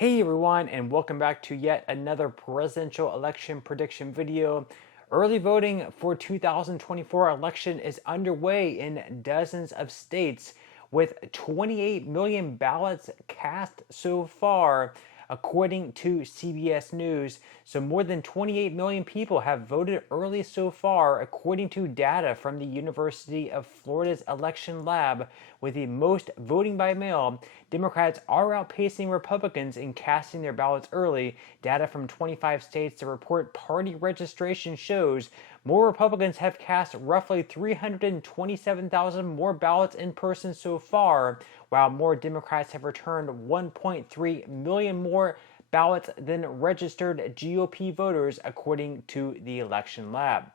Hey everyone, and welcome back to yet another presidential election prediction video. Early voting for 2024 election is underway in dozens of states with 28 million ballots cast so far, according to CBS News. So more than 28 million people have voted early so far, according to data from the University of Florida's election lab. With the most voting by mail, Democrats are outpacing Republicans in casting their ballots early. Data from 25 states that report party registration shows more Republicans have cast roughly 327,000 more ballots in person so far, while more Democrats have returned 1.3 million more ballots than registered GOP voters, according to the election lab.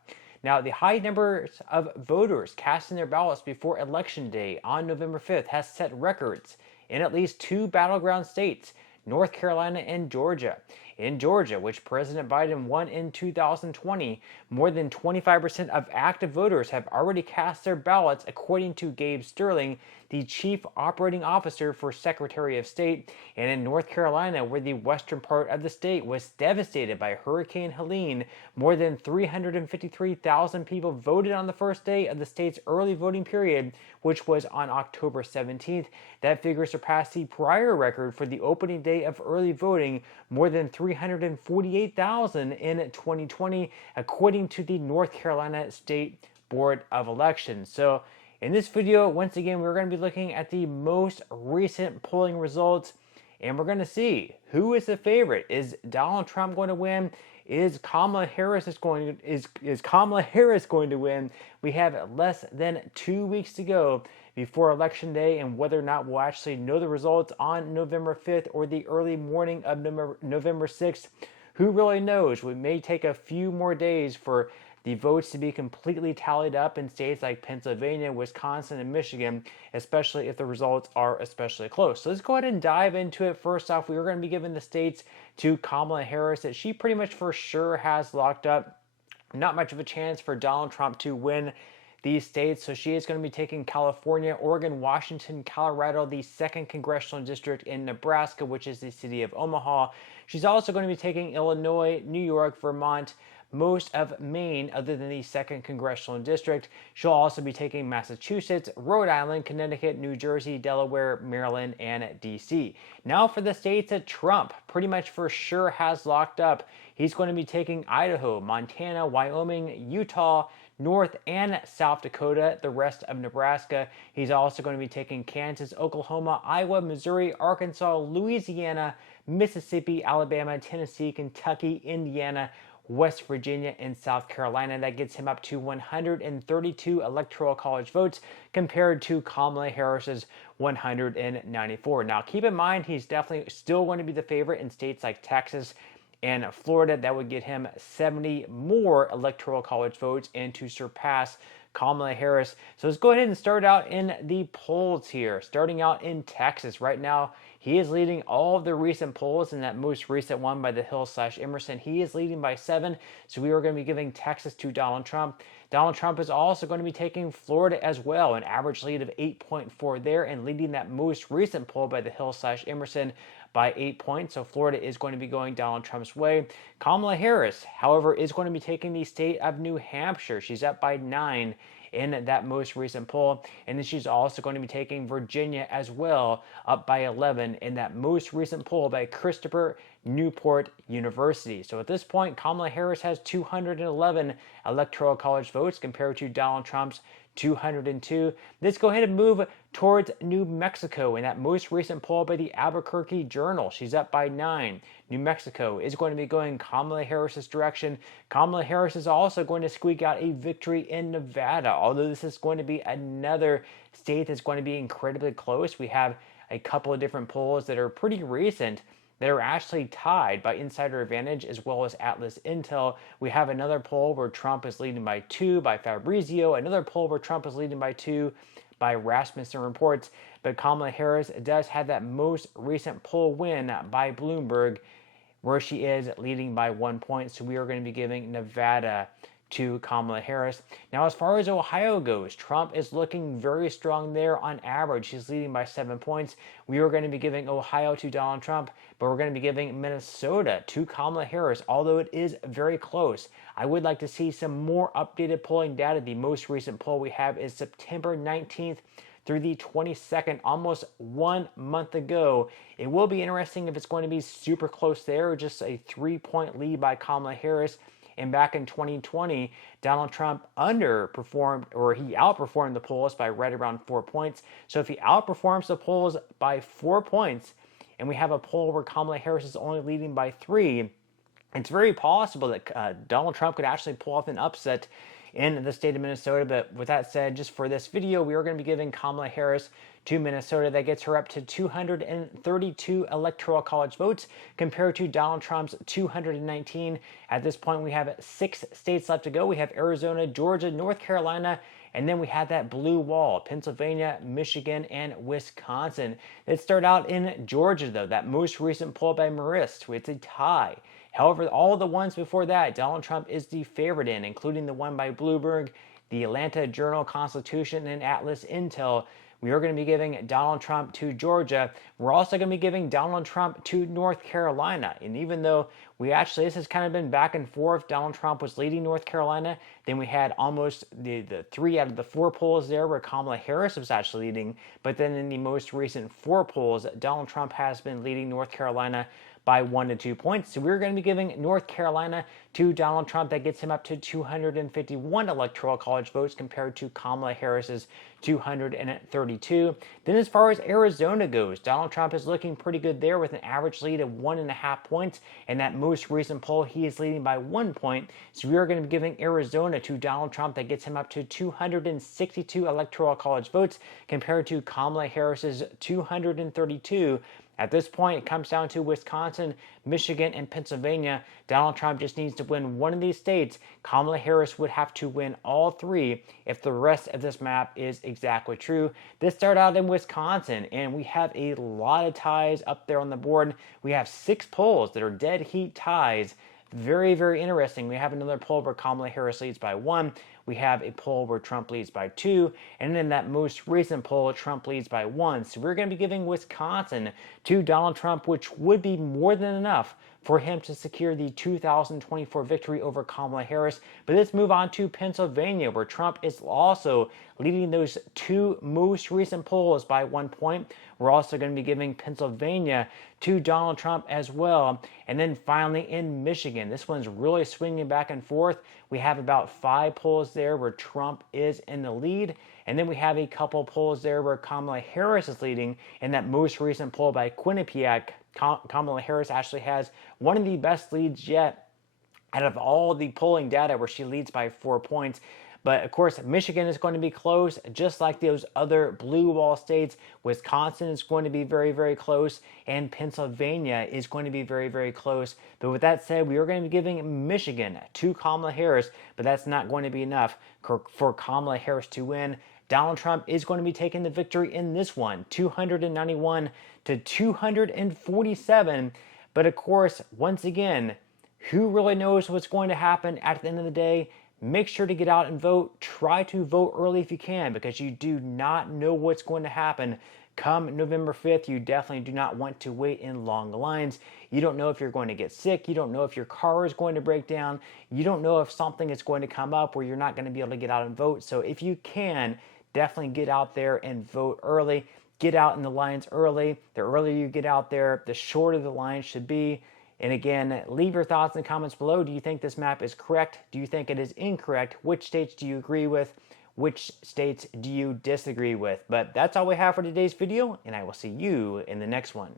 Now, the high numbers of voters casting their ballots before Election Day on November 5th has set records in at least two battleground states, North Carolina and Georgia. In Georgia, which President Biden won in 2020, more than 25% of active voters have already cast their ballots, according to Gabe Sterling, the Chief Operating Officer for Secretary of State. And in North Carolina, where the western part of the state was devastated by Hurricane Helene, more than 353,000 people voted on the first day of the state's early voting period, which was on October 17th. That figure surpassed the prior record for the opening day of early voting, more than 348,000 in 2020, according to the North Carolina State Board of Elections. So in this video, once again, we're going to be looking at the most recent polling results, and we're going to see who is the favorite. Is Donald Trump going to win? Is Kamala Harris going to win? We have less than 2 weeks to go before Election Day, and whether or not we'll actually know the results on November 5th or the early morning of November 6th, who really knows? We may take a few more days for the votes to be completely tallied up in states like Pennsylvania, Wisconsin, and Michigan, especially if the results are especially close. So let's go ahead and dive into it. First off, we are going to be giving the states to Kamala Harris that she pretty much for sure has locked up. Not much of a chance for Donald Trump to win these states. So she is going to be taking California, Oregon, Washington, Colorado, the 2nd Congressional District in Nebraska, which is the city of Omaha. She's also going to be taking Illinois, New York, Vermont, most of Maine, other than the 2nd Congressional District. She'll also be taking Massachusetts, Rhode Island, Connecticut, New Jersey, Delaware, Maryland, and D.C. Now for the states that Trump pretty much for sure has locked up. He's going to be taking Idaho, Montana, Wyoming, Utah, North and South Dakota, the rest of Nebraska. He's also going to be taking Kansas, Oklahoma, Iowa, Missouri, Arkansas, Louisiana, Mississippi, Alabama, Tennessee, Kentucky, Indiana, West Virginia, and South Carolina. That gets him up to 132 electoral college votes compared to Kamala Harris's 194. Now, keep in mind, he's definitely still going to be the favorite in states like Texas and Florida. That would get him 70 more electoral college votes and to surpass Kamala Harris. So let's go ahead and start out in the polls here. Starting out in Texas right now, he is leading all of the recent polls. In that most recent one by the Hill/Emerson, he is leading by 7. So we are going to be giving Texas to Donald Trump. Donald Trump is also going to be taking Florida as well, an average lead of 8.4 there, and leading that most recent poll by the Hill/Emerson by 8 points. So Florida is going to be going Donald Trump's way. Kamala Harris, however, is going to be taking the state of New Hampshire. She's up by 9 in that most recent poll. And then she's also going to be taking Virginia as well, up by 11 in that most recent poll by Christopher Newport University. So at this point, Kamala Harris has 211 electoral college votes compared to Donald Trump's 202. Let's go ahead and move towards New Mexico. In that most recent poll by the Albuquerque Journal, she's up by 9. New Mexico is going to be going Kamala Harris's direction. Kamala Harris is also going to squeak out a victory in Nevada, although this is going to be another state that's going to be incredibly close. We have a couple of different polls that are pretty recent that are actually tied by Insider Advantage as well as Atlas Intel. We have another poll where Trump is leading by 2 by Fabrizio, another poll where Trump is leading by 2 by Rasmussen Reports, but Kamala Harris does have that most recent poll win by Bloomberg, where she is leading by 1 point. So we are going to be giving Nevada to Kamala Harris. Now, as far as Ohio goes, Trump is looking very strong there on average. He's leading by 7 points. We are going to be giving Ohio to Donald Trump, but we're going to be giving Minnesota to Kamala Harris, although it is very close. I would like to see some more updated polling data. The most recent poll we have is September 19th through the 22nd, almost 1 month ago. It will be interesting if it's going to be super close there, or just a 3-point lead by Kamala Harris. And back in 2020, Donald Trump underperformed, or he outperformed the polls by right around 4 points. So if he outperforms the polls by 4 points, and we have a poll where Kamala Harris is only leading by 3, it's very possible that Donald Trump could actually pull off an upset in the state of Minnesota. But with that said, just for this video, we are going to be giving Kamala Harris to Minnesota. That gets her up to 232 electoral college votes compared to Donald Trump's 219. At this point, we have 6 states left to go. We have Arizona, Georgia, North Carolina, and then we had that blue wall, Pennsylvania, Michigan, and Wisconsin. Let's start out in Georgia, though. That most recent poll by Marist, it's a tie. However, all the ones before that, Donald Trump is the favorite in, including the one by Bloomberg, the Atlanta Journal-Constitution, and Atlas Intel. We are going to be giving Donald Trump to Georgia. We're also going to be giving Donald Trump to North Carolina. And even though this has kind of been back and forth, Donald Trump was leading North Carolina. Then we had almost the 3 out of the 4 polls there where Kamala Harris was actually leading. But then in the most recent 4 polls, Donald Trump has been leading North Carolina by 1 to 2 points. So we're going to be giving North Carolina to Donald Trump. That gets him up to 251 electoral college votes compared to Kamala Harris's 232. Then as far as Arizona goes, Donald Trump is looking pretty good there with an average lead of 1.5 points. In that most recent poll, he is leading by 1 point. So we are going to be giving Arizona to Donald Trump. That gets him up to 262 electoral college votes compared to Kamala Harris's 232. At this point, it comes down to Wisconsin, Michigan, and Pennsylvania. Donald Trump just needs to win one of these states. Kamala Harris would have to win all 3 if the rest of this map is exactly true. This started out in Wisconsin, and we have a lot of ties up there on the board. We have 6 polls that are dead heat ties. Very, very interesting. We have another poll where Kamala Harris leads by 1. We have a poll where Trump leads by 2. And in that most recent poll, Trump leads by 1. So we're going to be giving Wisconsin to Donald Trump, which would be more than enough for him to secure the 2024 victory over Kamala Harris. But let's move on to Pennsylvania, where Trump is also leading those 2 most recent polls by 1 point. We're also going to be giving Pennsylvania to Donald Trump as well. And then finally in Michigan, this one's really swinging back and forth. We have about 5 polls there where Trump is in the lead. And then we have a couple polls there where Kamala Harris is leading. In that most recent poll by Quinnipiac, Kamala Harris actually has one of the best leads yet out of all the polling data, where she leads by 4 points. But of course, Michigan is going to be close, just like those other blue wall states. Wisconsin is going to be very, very close, and Pennsylvania is going to be very, very close. But with that said, we are going to be giving Michigan to Kamala Harris, but that's not going to be enough for Kamala Harris to win. Donald Trump is going to be taking the victory in this one, 291 to 247. But of course, once again, who really knows what's going to happen at the end of the day? Make sure to get out and vote. Try to vote early if you can, because you do not know what's going to happen come November 5th. You definitely do not want to wait in long lines. You don't know if you're going to get sick. You don't know if your car is going to break down. You don't know if something is going to come up where you're not going to be able to get out and vote. So if you can, definitely get out there and vote early. Get out in the lines early. The earlier you get out there, the shorter the line should be. And again, leave your thoughts in the comments below. Do you think this map is correct? Do you think it is incorrect? Which states do you agree with? Which states do you disagree with? But that's all we have for today's video, and I will see you in the next one.